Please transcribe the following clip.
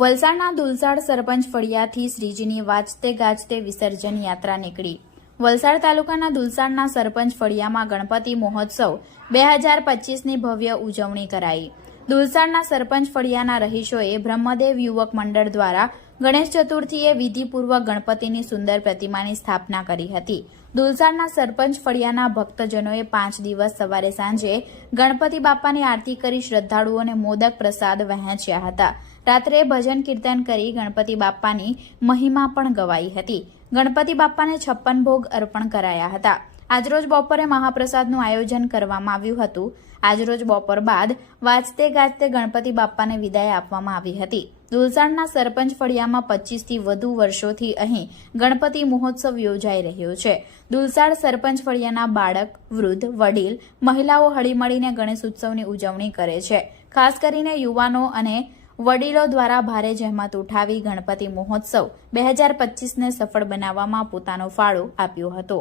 વલસાડના દુલસાડ સરપંચ ફળિયાથી શ્રીજીની વાજતે ગાજતે વિસર્જન યાત્રા નીકળી. વલસાડ તાલુકાના દુલસાડના સરપંચ ફળિયામાં ગણપતિ મહોત્સવ બે હજાર પચીસની ભવ્ય ઉજવણી કરાઈ. દુલસાડના સરપંચ ફળિયાના રહીશોએ બ્રહ્મદેવ યુવક મંડળ દ્વારા ગણેશ ચતુર્થીએ વિધિપૂર્વક ગણપતિની સુંદર પ્રતિમાની સ્થાપના કરી હતી. દુલસાડના સરપંચ ફળિયાના ભક્તજનોએ પાંચ દિવસ સવારે સાંજે ગણપતિ બાપાની આરતી કરી શ્રદ્ધાળુઓને મોદક પ્રસાદ વહેંચ્યા હતા. રાત્રે ભજન કીર્તન કરી ગણપતિ બાપ્પાની મહિમા પણ ગવાઈ હતી. ગણપતિ બાપ્પાને છપ્પન ભોગ અર્પણ કરાયા હતા. આજરોજ બપોરે મહાપ્રસાદનું આયોજન કરવામાં આવ્યું હતું. આજરોજ બપોર બાદ વાજતે ગાજતે ગણપતિ બાપ્પાને વિદાય આપવામાં આવી હતી. દુલસાણના સરપંચ ફળિયામાં પચીસથી વધુ વર્ષોથી અહીં ગણપતિ મહોત્સવ યોજાઈ રહ્યો છે. દુલસાડ સરપંચ ફળિયાના બાળક, વૃદ્ધ, વડીલ, મહિલાઓ હળીમળીને ગણેશ ઉત્સવની ઉજવણી કરે છે. ખાસ કરીને યુવાનો અને વડીલો દ્વારા ભારે જહેમત ઉઠાવી ગણપતિ મહોત્સવ બે હજાર પચીસને સફળ બનાવવામાં પોતાનો ફાળો આપ્યો હતો.